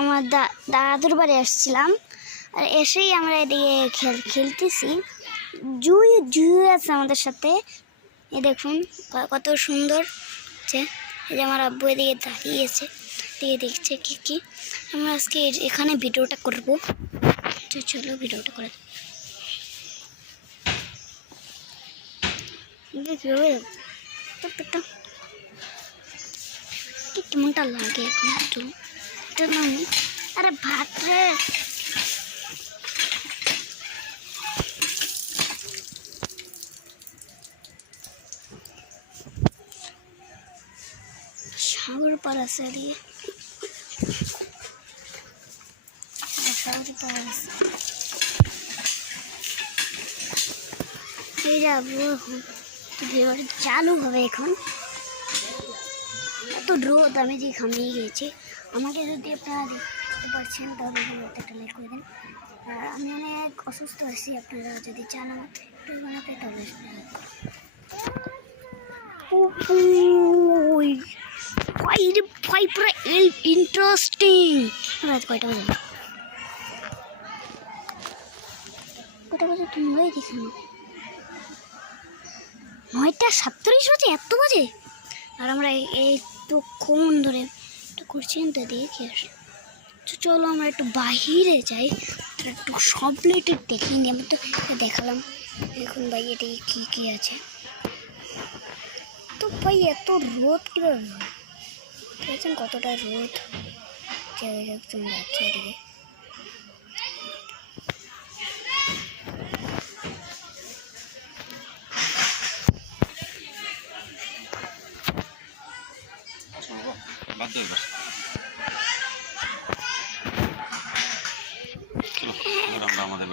আমার দাদুর বাড়ি আসছিলাম, আর এসেই আমরা এদিকে খেলতেছি। জুই আছে আমাদের সাথে। এ দেখুন কত সুন্দর যে, এই যে আমার আব্বু এদিকে দাঁড়িয়েছে, দিয়ে দেখছে কি আমরা আজকে এখানে ভিডিওটা করব। চলো ভিডিওটা করে কেমনটা লাগে এখন একটু। আরে ভাত রে, সাগর পার আছে এদিকে, সাগর পার আছে। এই যাবো এখন, ভিডিওটা চালু হবে এখন। এত রোদ, আমি যে ঘামিয়ে গিয়েছি। আমাকে যদি আপনারা দেখতে পাচ্ছেন তাহলে ভিডিওতে একটা লাইক করে দেন। আর আমি অনেক অসুস্থ আছি, আপনারা যদি চান আমার একটু বানাতে তাহলে পুরো ইন্টারেস্টিং। কয়টা বাজে তোমরাই দেখে নাও। 9:37 বাজে, এত বাজে। আর আমরা এইটুক্ষণ ধরে করছি, তো দেখি আসি। চলো আমরা একটু বাহিরে যাই, একটু সব প্লেটে দেখিয়ে নিই। আমি তো দেখালাম। দেখুন ভাই এটি কি আছে। তো ভাই এত রোদ কীভাবে দেখছেন, কতটা রোদ যে একজন যাচ্ছে এদিকে। চলো আমরা আমাদের